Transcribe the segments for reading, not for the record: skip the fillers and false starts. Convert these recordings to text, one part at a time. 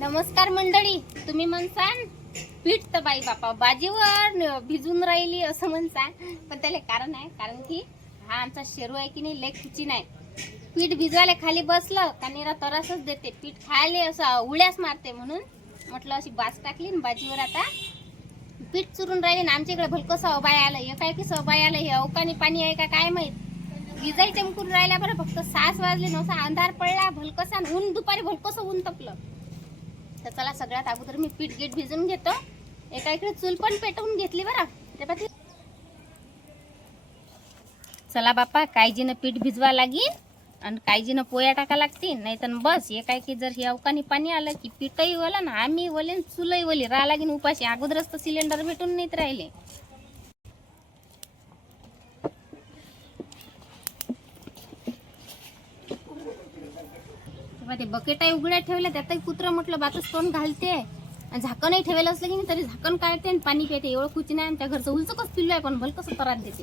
नमस्कार मंडळी. तुम्ही म्हणसान पीठ तर बाई बापा बाजीवर भिजून राहिली असं म्हणसान, पण त्याला कारण आहे. कारण की हा आमचा शेरू आहे की नाही, लेख खिची नाही. पीठ भिजवायला खाली बसलं का निरा तरासच देते, पीठ खायला असं उड्यास मारते. म्हणून म्हटलं अशी बाज टाकली ना बाजीवर. आता पीठ चुरून राहिले ना. आमच्या इकडे भलकसं अबाय आलं, एकाएकी अबाय आलं. हे अवकानी पाणी आहे का काय माहित. विजाई चमकून राहिला बरं. फक्त 6 वाजले नव्हता अंधार पडला भलकसा. ऊन दुपारी भलकसं ऊन तपलं. तर चला सगळ्यात अगोदर मी पीठ गीठ भिजून घेतो. एका इकडे चूल पण पेटवून घेतली बरं. ते चला बापा, काळजीनं पीठ भिजवा लागेल आणि काळजीनं पोया टाका लागतील. नाही तर बस एकाएकी जर हे अवकानी पाणी आलं की पीठही ओलं ना आम्ही ओले चुलही ओली राहा लागेल उपाशी. अगोदरच तर सिलेंडर भेटून नाहीत राहिले. ते बकेटाही उघड्या ठेवल्या, त्यातही कुत्रं म्हटलं बातच तोंड घालते. आणि झाकणही ठेवलं असलं की नाही तरी झाकण काढते आणि पाणी पिते. एवढं खुची नाही. त्या घरचं उलचकच पिल्लू आहे, पण भल कसं त्रास देते.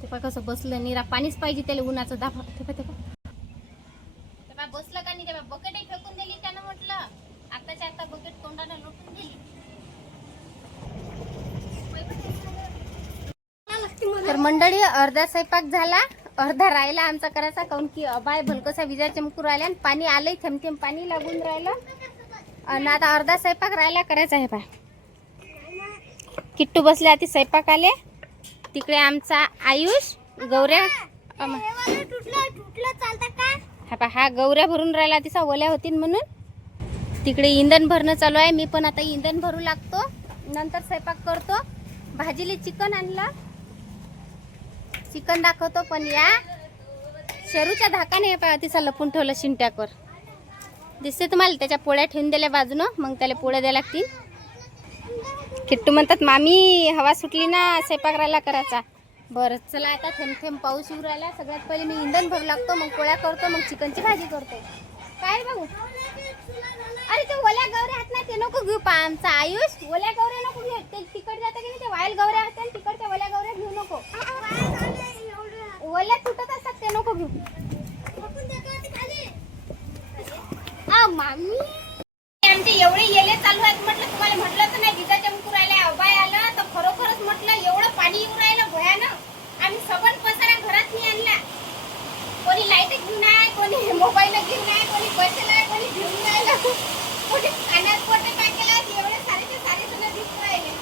ते पा कसं बसलं निरा पाणीच पाहिजे त्याला, उन्हाचं दाब. तेव्हा बसलं का नाही, तेव्हा बकेटही फेकून दिली त्यानं. म्हटलं आताच्या आता बकेट तोंडानं लोटून दिली. तर मंडळी, अर्धा स्वयंपाक झाला, अर्धा राहिला आमचा करायचा. काऊन की अबाय भलकसा विजा चमकू राहिला आणि पाणी आलंय, थेंब थेंब पाणी लागून राहिलं. आणि आता अर्धा स्वयंपाक राहिला करायचा आहे. पा किट्टू बसले आधी स्वयंपाक आले. तिकडे आमचा आयुष गौऱ्या हा गौऱ्या भरून राहिला. तिचा ओल्या होतील म्हणून. तिकडे इंधन भरणं चालू आहे. मी पण आता इंधन भरू लागतो, नंतर स्वयंपाक करतो. भाजीले चिकन आणलं, चिकन दाखवतो. पण या शेरूच्या धाकाने हे पहा तिचा लपून ठेवलं शिंट्याकर. दिसते तुम्हाला. त्याच्या पोळ्या ठेवून दिल्या बाजूनं, मग त्याला पोळ्या द्यायला लागतील. किट्टू म्हणतात मामी हवा सुटली ना, स्वयंपाक राहिला करायचा. बरं चला, आता थेंब थेंब पाऊस येऊ राहिला. सगळ्यात पहिले मी इंधन भरू लागतो, मग पोळ्या करतो, मग चिकनची भाजी करतो. काय रे भाऊ? अरे ते ओल्या गवऱ्या आहेत ना, ते नको घेऊ. पा आमचा आयुष ओल्या गवऱ्या नको घेऊ. ते तिकड जातं की नाही, ते वाईल गवऱ्या होत्या, तिकडच्या ओल्या गवऱ्या घेऊ नको. ओल्या तुटत असतात, ते नको घेऊ. मामी आमचे एवढे येले चालू आहेत. म्हटलं तुम्हाला म्हटलं तर नाही, विजा चमकू राहिल्या, अबाय आलं तर खरोखरच म्हटलं एवढं पाणी येऊ राहिलं भयानक. आम्ही सबन पसारा घरात नाही आणला. कोणी लाईट घेऊन आहे, कोणी मोबाईल घेऊन आहे, कोणी पैसे नाही, कोणी घेऊन राहिलं, कोणी कानात पोटे टाकेला. एवढे सारेचे सारे जण दिसू राहिले.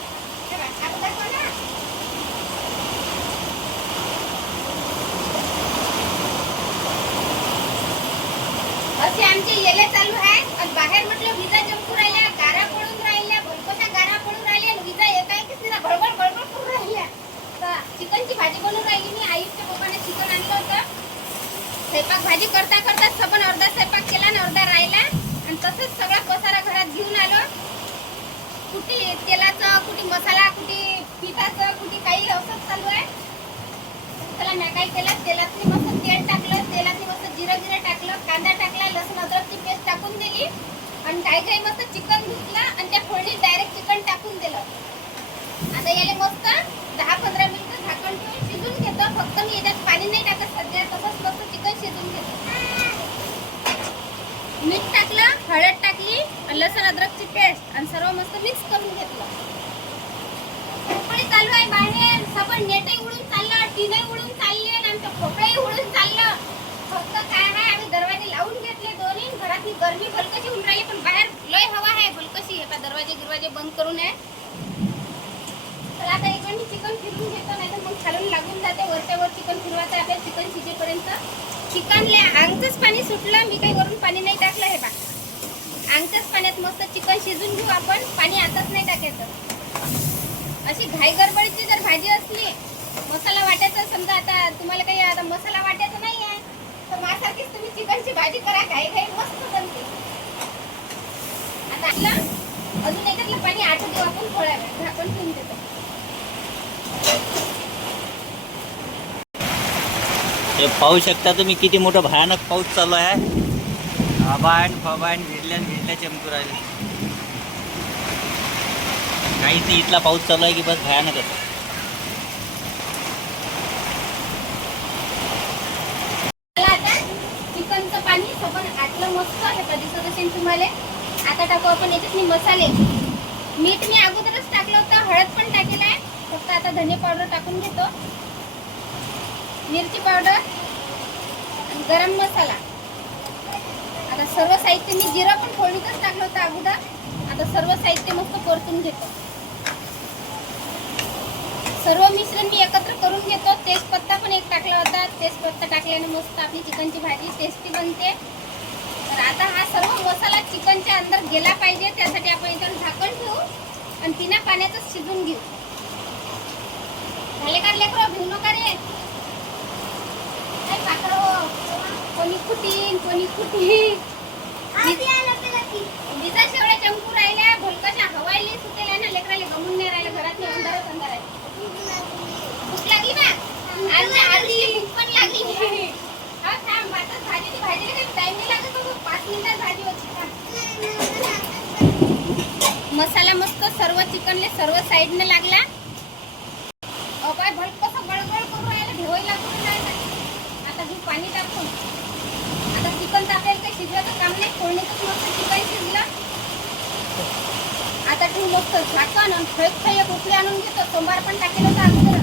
असे आमचे येले चालू आहेत. आणि बाहेर म्हटलं विजा चमकू राहिल्या, गारा पडून राहिल्या, भलकोशा गारा पडून राहिल्या. विजा एकाएकीच तिला गडबड गडबड करून राहिल्या. तर चिकनची भाजी बनवून राहिली मी. आईच्या पप्पाने चिकन आणलं होतं. स्वयंपाक भाजी करता करता सबन अर्धा स्वयंपाक केला आणि अर्धा राहिला. आणि तसंच सगळा पसारा घरात घेऊन आलो. कुठे तेलाचं, कुठे मसाला, कुठे पिठाचं, कुठे काही असंच चालू आहे. चला मी काय केलं, तेलात मस्त तेल टाकलं, तेलात मस्त जिरं टाकलं, कांदा टाकला, लसूण अद्रकची पेस्ट टाकून दिली. आणि काही मस्त चिकन धुतलं आणि त्या फोडणीत डायरेक्ट चिकन टाकून दिलं. आता याला मस्त 10-15 मिनिटं झाकण ठेवून शिजून घेतो. फक्त मी याच्यात पाणी नाही टाकत सध्या, तसंच मस्त चिकन शिजून घेतो. मीठ टाकलं, हळद टाकली, लसूण अद्रकची पेस्ट आणि सर्व मस्त मिक्स करून घेतलं. चालू आहे बाहेर. सबन नेटही उडून चाललं, टीनही उडून चालले, आमचं खोपडंही उडून चाललं. फक्त काय आहे, आम्ही दरवाजे लावून घेतले दोन्ही. घरातली गरमी भलकशी होऊन राहिली, पण बाहेर लय हवा आहे भलकशी. हे दरवाजे गिरवाजे बंद करून आहे. तर आता इकडे मी चिकन फिरवून घेतो, नाही तर मग खालून लागून जाते. वरच्या वर चिकन फिरवायचं आपल्या चिकन शिजेपर्यंत. चिकनले अंगचंच पाणी सुटलं, मी काही वरून पाणी नाही टाकलं. हे बा अंगच्याच पाण्यात मस्त चिकन शिजून घेऊ आपण. पाणी आताच नाही टाकायचं. अशी घाई गडबडीची जर भाजी असली, मसाला वाटायचा समजा, आता तुम्हाला काही आता मसाला वाटायचा नाही आहे तर माझ्यासारखीच तुम्ही चिकनची भाजी करा. घाई घाई मस्त बनते. आता अजून याच्यातलं पाणी आटू देऊ आपण थोड्या वेळ. झाकण ठेवून देतो. हे पाहू शकता तुम्ही किती मोठा भयानक पाऊस चालू आहे. आबाण फबाण भिडल्या चमकू राहिले. काहीच इथला पाऊस चालू आहे की बस भयानक आहे. चिकनचं पाणी सोबत आटलं मस्त. हे दिसत असेल तुम्हाला. आता टाकू आपण याच्यात मसाले. मीठ मी अगोदरच टाकलं होतं, हळद पण टाकेल आहे. फक्त आता धने पावडर टाकून घेतो, मिरची पावडर आणि गरम मसाला. आता सर्व साहित्य मी जिरं पण फोडणीतच टाकलं होतं अगोदर. आता सर्व साहित्य मस्त परतून घेतो. सर्व मिश्रण मी एकत्र करून घेतो. तेजपत्ता पण एक टाकला होता. तेजपत्ता टाकल्याने मस्त आपली चिकनची भाजी टेस्टी बनते. तर आता हा सर्व मसाला चिकनच्या अंदर गेला पाहिजे, त्यासाठी आपण याच्यावर झाकण ठेवू आणि बिना पाण्याचं शिजून घेऊ. झाले का लेकरं? भिवू नका रे. कोणी कुटीन कोणी कुटीन. विजा शेवड्या चमकू राहिल्या, भलकशा हवायली सुटेल्या ना, लेकराले गमून नाही राहिलं. घरात अंधारच अंधार आहे. भूक लागली ना? आधी भूक पण लागली. हा थांब, भाजीला काही टाइम नाही लागत. 5 मिनिटात भाजी होती. मसाला मस्त सर्व चिकनले सर्व साईडने लागला. काय भलकसं गळगळ करून राहिलं, ढेवायला करून राहिलं. आता घेऊ पाणी टाकून. आता चिकन टाकायला काही शिजवायचं काम नाही, फोडणीतच मस्त चिकन शिजलं. आता ठेवू मस्त झाकण आणि खळत एक उकळी आणून घेतो. सोमवार पण टाकेल होता अगोदर.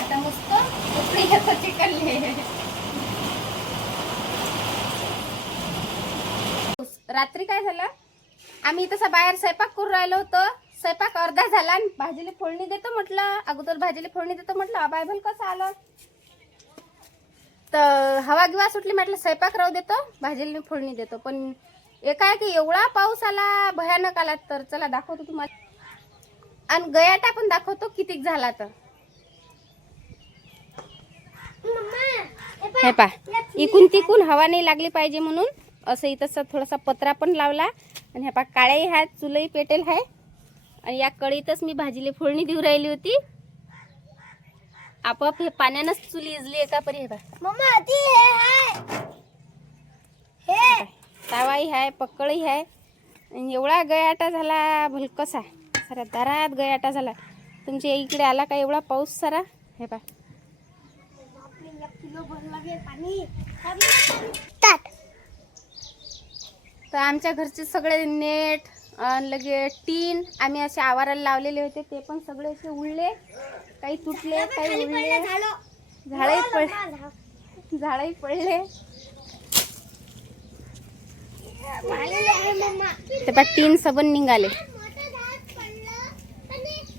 आता मस्त उकळी घेतो चिकनले. रात्री काय झालं, आम्ही तसा बाहेर स्वयंपाक करून राहिलो होतो. स्वयंपाक अर्धा झाला आणि भाजीला फोडणी देतो म्हटलं. अगोदर भाजीला फोडणी देतो म्हटलं. अबायबल कसं आलं तर हवा गिवा सुटली म्हटलं स्वयंपाक राहू देतो, भाजीला मी फोडणी देतो. पण एकाएकी एवढा पाऊस आला, भयानक आला. तर चला दाखवतो तुम्हाला. आणि गयाटा पण दाखवतो कितीक झाला तर. हे पा, इकून तिकून हवा नाही लागली पाहिजे म्हणून असं इथं थोडासा पत्रा पण लावला. आणि ह्या पा काळेही आहेत, चुलही पेटेल आहे. आणि या कढईतच मी भाजीला फोडणी देऊ राहिली होती. आपोआप हे पाण्यानंच चुली इजली एका परी. हे बघा तावाही आहे, पक्कळही आहे. आणि एवढा गयाटा झाला भलकसा, साऱ्या दारात गयाटा झाला. तुमच्या इकडे आला का एवढा पाऊस सारा? हे पा तर आमच्या घरचे सगळे नेट लगे टीन आम्ही असे आवाराला लावलेले होते, ते पण सगळे असे उडले. काही तुटले, काही उडले. झाडही पडले. ते पा टीन सबन निघाले.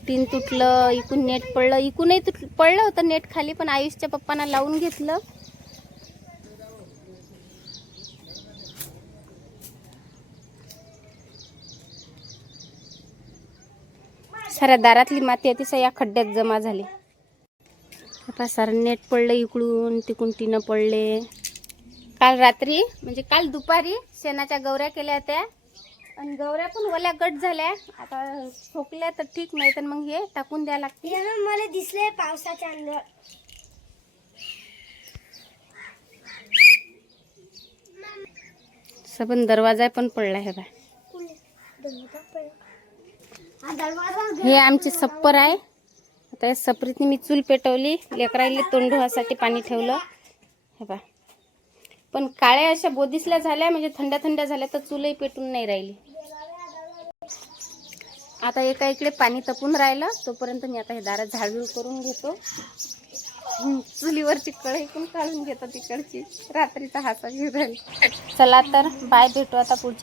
टीन तुटलं, इकून नेट पडलं. इकूनही पडलं होतं नेट खाली, पण आयुषच्या पप्पांना लावून घेतलं. साऱ्या दारातली माती अतिशय या खड्ड्यात जमा झाली. आता सारं नेट पडलं, इकडून तिकडून टीनं पडले. काल रात्री म्हणजे काल दुपारी शेणाच्या गौऱ्या केल्या होत्या आणि गौऱ्या पण ओल्या गट झाल्या. आता ठोकल्या तर ठीक, नाही तर मग हे टाकून द्यायला लागते. मला दिसले पावसाच्या अंदर. सबन दरवाजा पण पडला. हे बाय, हे आमची सप्पर आहे. आता या सपरीतनी मी चूल पेटवली. लेकराईले तोंड धुवासाठी पाणी ठेवलं. हे बा, पण काळ्या अशा बोदिसल्या झाल्या, म्हणजे थंड्या थंड्या झाल्या, तर चूलही पेटून नाही राहिली. आता एका इकडे पाणी तपून राहिलं, तोपर्यंत मी आता हे दारात झाडझूड करून घेतो. चुलीवरची कढई पण काढून घेतो तिकडची. रात्रीचा हासा घेऊन राहिली. चला तर बाय, भेटू आता पुढच्या